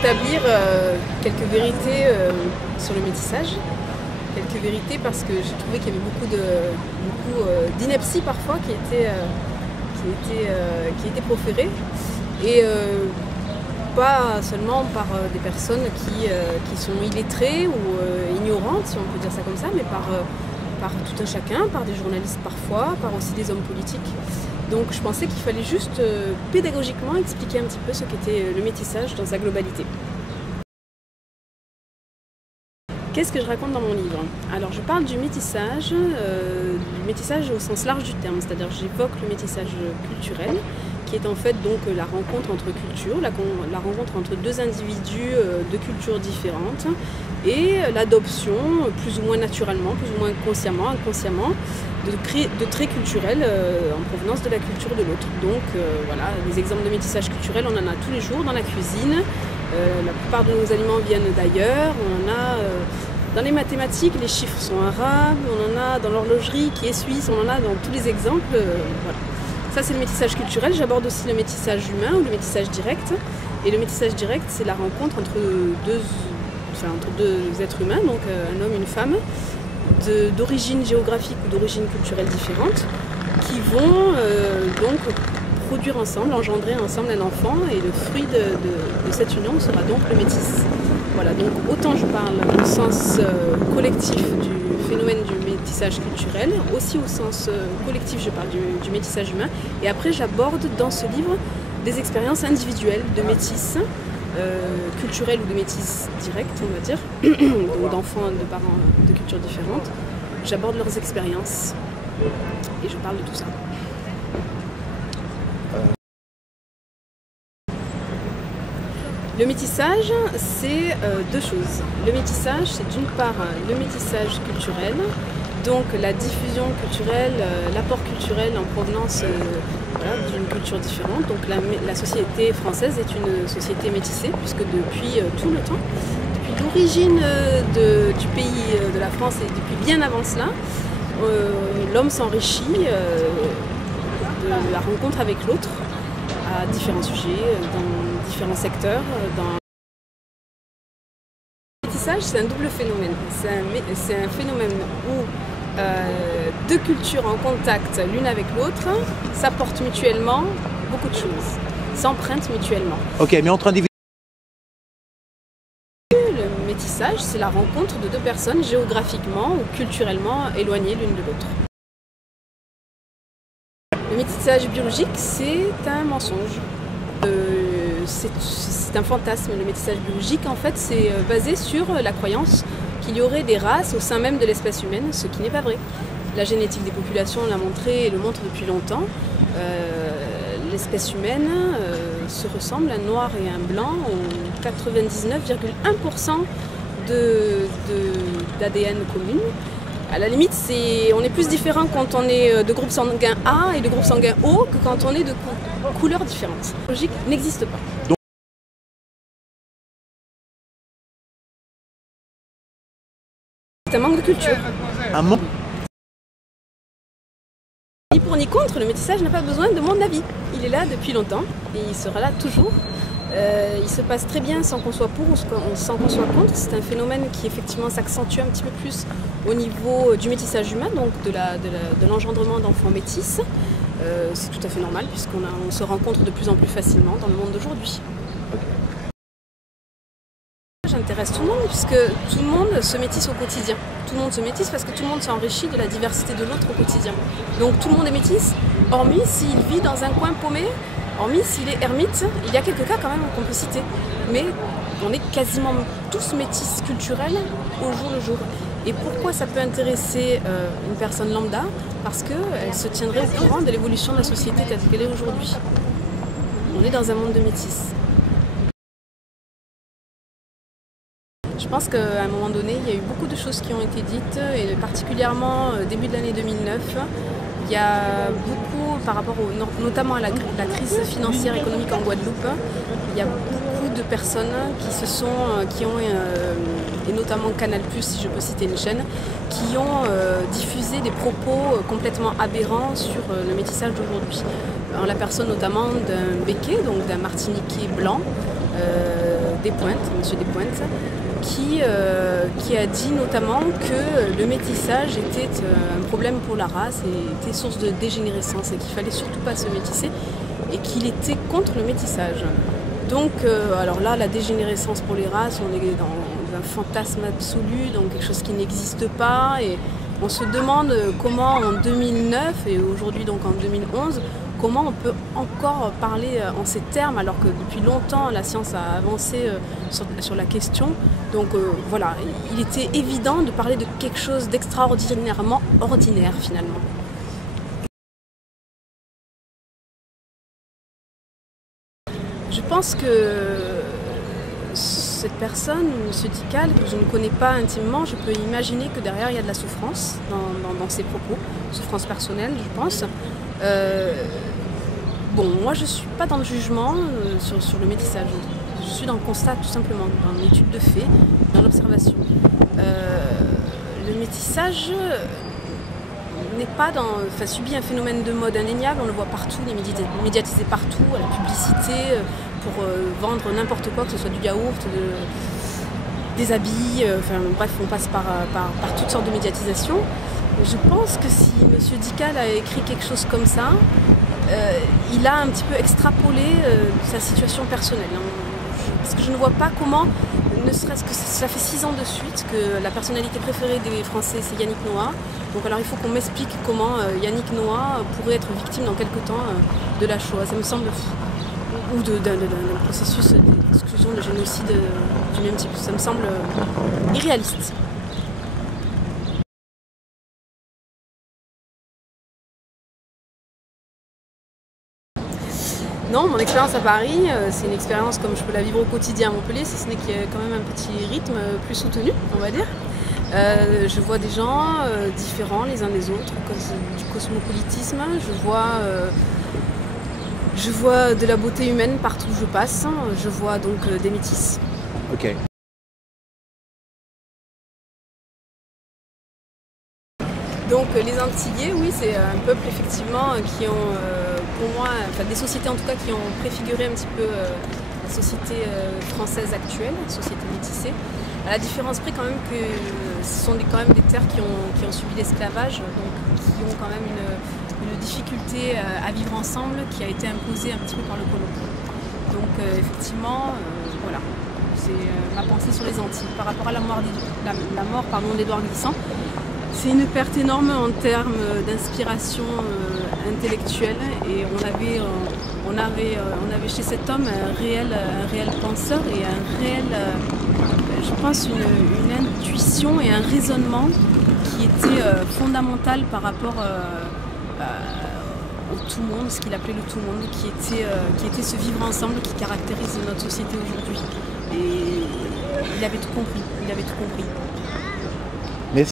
rétablir quelques vérités sur le métissage. Quelques vérités parce que j'ai trouvé qu'il y avait beaucoup d'inepties parfois qui étaient proférées. Et pas seulement par des personnes qui sont illettrées ou ignorantes, si on peut dire ça comme ça, mais par tout un chacun, par des journalistes parfois, par aussi des hommes politiques. Donc je pensais qu'il fallait juste pédagogiquement expliquer un petit peu ce qu'était le métissage dans sa globalité. Qu'est-ce que je raconte dans mon livre? Alors je parle du métissage au sens large du terme, c'est-à-dire j'évoque le métissage culturel, qui est en fait donc la rencontre entre cultures, la rencontre entre deux individus de cultures différentes et l'adoption, plus ou moins naturellement, plus ou moins consciemment, inconsciemment, de traits culturels en provenance de la culture de l'autre. Donc voilà, des exemples de métissage culturel, on en a tous les jours dans la cuisine. La plupart de nos aliments viennent d'ailleurs, on en a dans les mathématiques, les chiffres sont arabes, on en a dans l'horlogerie qui est suisse, on en a dans tous les exemples. Voilà. Ça c'est le métissage culturel. J'aborde aussi le métissage humain ou le métissage direct. Et le métissage direct, c'est la rencontre entre deux êtres humains, donc un homme et une femme, d'origine géographique ou d'origine culturelle différente, qui vont donc produire ensemble, engendrer ensemble un enfant, et le fruit de cette union sera donc le métis. Voilà, donc autant je parle au sens collectif du phénomène du métissage culturel, aussi au sens collectif je parle du métissage humain, et après j'aborde dans ce livre des expériences individuelles de métis, culturels ou de métis directs on va dire, donc d'enfants de parents de cultures différentes. J'aborde leurs expériences et je parle de tout ça. Le métissage, c'est deux choses. Le métissage, c'est d'une part le métissage culturel, donc la diffusion culturelle, l'apport culturel en provenance voilà, d'une culture différente. Donc la société française est une société métissée, puisque depuis tout le temps, depuis l'origine du pays de la France et depuis bien avant cela, l'homme s'enrichit de la rencontre avec l'autre, à différents sujets, dans différents secteurs. Le métissage, c'est un double phénomène. C'est un phénomène où deux cultures en contact l'une avec l'autre s'apportent mutuellement beaucoup de choses, s'empruntent mutuellement. Ok, mais entre individus. Le métissage, c'est la rencontre de deux personnes géographiquement ou culturellement éloignées l'une de l'autre. Le métissage biologique, c'est un mensonge. C'est un fantasme. Le métissage biologique, en fait, c'est basé sur la croyance qu'il y aurait des races au sein même de l'espèce humaine, ce qui n'est pas vrai. La génétique des populations l'a montré et le montre depuis longtemps. L'espèce humaine se ressemble, un noir et un blanc, ont 99,1% d'ADN commun. À la limite, on est plus différent quand on est de groupe sanguin A et de groupe sanguin O que quand on est de couleurs différentes. La logique n'existe pas. C'est un manque de culture. Un manque. Ni pour ni contre, le métissage n'a pas besoin de mon avis. Il est là depuis longtemps et il sera là toujours. Il se passe très bien sans qu'on soit pour ou sans qu'on soit contre. C'est un phénomène qui effectivement s'accentue un petit peu plus au niveau du métissage humain, donc de l'engendrement d'enfants métis. C'est tout à fait normal puisqu'on se rencontre de plus en plus facilement dans le monde d'aujourd'hui. J'intéresse tout le monde puisque tout le monde se métisse au quotidien. Tout le monde se métisse parce que tout le monde s'enrichit de la diversité de l'autre au quotidien. Donc tout le monde est métisse, hormis s'il vit dans un coin paumé. Hormis s'il est ermite, il y a quelques cas quand même qu'on peut citer, mais on est quasiment tous métis culturels au jour le jour. Et pourquoi ça peut intéresser une personne lambda? Parce qu'elle se tiendrait au courant de l'évolution de la société telle qu'elle est aujourd'hui. On est dans un monde de métis. Je pense qu'à un moment donné, il y a eu beaucoup de choses qui ont été dites, et particulièrement début de l'année 2009, il y a beaucoup, par rapport notamment à la crise financière économique en Guadeloupe, il y a beaucoup de personnes qui ont, et notamment Canal+, si je peux citer une chaîne, qui ont diffusé des propos complètement aberrants sur le métissage d'aujourd'hui. En la personne notamment d'un Béquet, donc d'un Martiniquais blanc, Despointes, M. Despointes, qui a dit notamment que le métissage était un problème pour la race et était source de dégénérescence et qu'il fallait surtout pas se métisser et qu'il était contre le métissage. Donc, alors là, la dégénérescence pour les races, on est dans un fantasme absolu, dans quelque chose qui n'existe pas. Et on se demande comment en 2009 et aujourd'hui donc en 2011, comment on peut encore parler en ces termes alors que depuis longtemps la science a avancé sur la question. Donc voilà, il était évident de parler de quelque chose d'extraordinairement ordinaire finalement. Je pense que cette personne, M. Tikal, que je ne connais pas intimement, je peux imaginer que derrière il y a de la souffrance dans ses propos, souffrance personnelle je pense. Bon, moi je ne suis pas dans le jugement sur le métissage, je suis dans le constat tout simplement, dans l'étude de fait, dans l'observation. Le métissage subit un phénomène de mode indéniable, on le voit partout, il est médiatisé partout, à la publicité, pour vendre n'importe quoi, que ce soit du yaourt, des habits, bref, on passe par toutes sortes de médiatisation. Je pense que si M. Tikal a écrit quelque chose comme ça, il a un petit peu extrapolé sa situation personnelle. Parce que je ne vois pas comment, ne serait-ce que ça fait 6 ans de suite que la personnalité préférée des Français c'est Yannick Noah. Donc alors il faut qu'on m'explique comment Yannick Noah pourrait être victime dans quelque temps de la Shoah. Ça me semble ou d'un processus d'exclusion, de génocide du même type. Ça me semble irréaliste. Non, mon expérience à Paris, c'est une expérience comme je peux la vivre au quotidien à Montpellier, si ce n'est qu'il y a quand même un petit rythme plus soutenu, on va dire. Je vois des gens différents les uns des autres, à cause du cosmopolitisme. Je vois de la beauté humaine partout où je passe. Je vois donc des métis. Ok. Donc les Antillais, oui, c'est un peuple effectivement qui ont, pour moi, des sociétés en tout cas qui ont préfiguré un petit peu la société française actuelle, la société métissée. À la différence près quand même que ce sont quand même des terres qui ont subi l'esclavage, donc qui ont quand même une difficulté à vivre ensemble qui a été imposée un petit peu par le colon. Donc effectivement, voilà, c'est ma pensée sur les Antilles. Par rapport à la mort d'Édouard Glissant, c'est une perte énorme en termes d'inspiration intellectuelle et on avait chez cet homme un réel penseur et un réel, je pense, une intuition et un raisonnement qui était fondamental par rapport au tout monde, ce qu'il appelait le tout monde, qui était ce vivre ensemble qui caractérise notre société aujourd'hui. Et il avait tout compris.